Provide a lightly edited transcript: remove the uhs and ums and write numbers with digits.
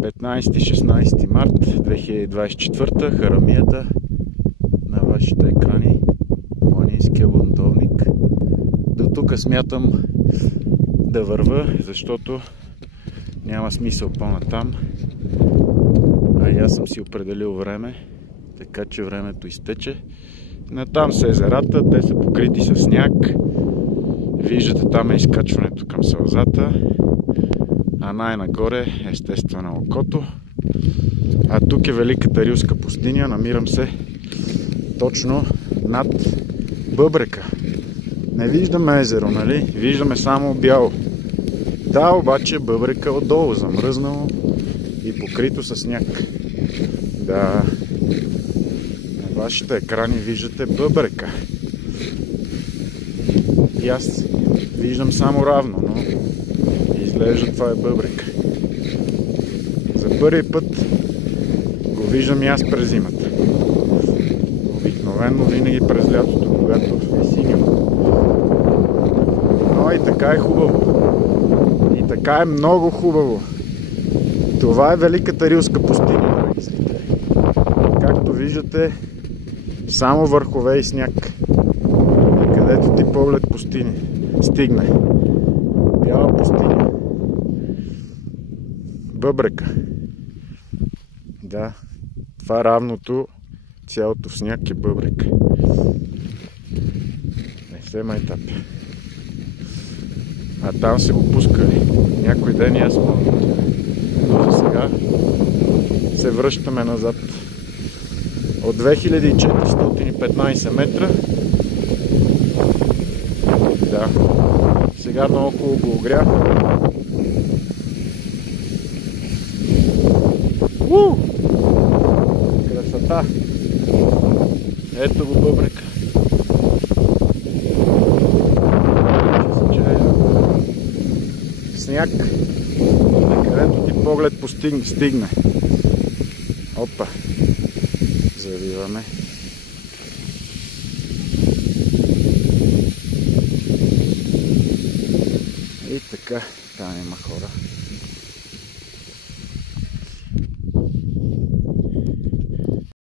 15-16 март 2024, харамията на вашите екрани, планинския бунтовник. До тук смятам да вървя, защото няма смисъл по-натам. А и аз съм си определил време, така че времето изтече. Натам са езерата, те са покрити с сняг. Виждате, там е изкачването към сълзата. А най-нагоре естествено окото. А тук е Великата Рилска пустиня. Намирам се точно над бъбрека. Не виждаме езеро, нали? Виждаме само бяло. Да, обаче бъбрека е отдолу, замръзнало и покрито с сняг. Да, на вашите екрани виждате бъбрека. И аз виждам само равно, но изглежда това е бъбрек. За първи път го виждам и аз през зимата. Обикновено винаги през лятото, когато е синьо. Но и така е хубаво. И така е много хубаво. Това е Великата Рилска пустиня, драги зрители. Както виждате, само върхове и сняг. И където ти поглед пустиня стигне. Бяла пустиня. Бъбрека. Да, това равното цялото в сняг е бъбрек. Не се майтапя. А там се го пускали. Някой ден и аз помня. Но за сега се връщаме назад. От 2415 метра. Да. Сега наоколо го огря. Красота! Ето го бъбрека. Сняг, където ти поглед стигне. Опа! Завиваме. И така, там има хора.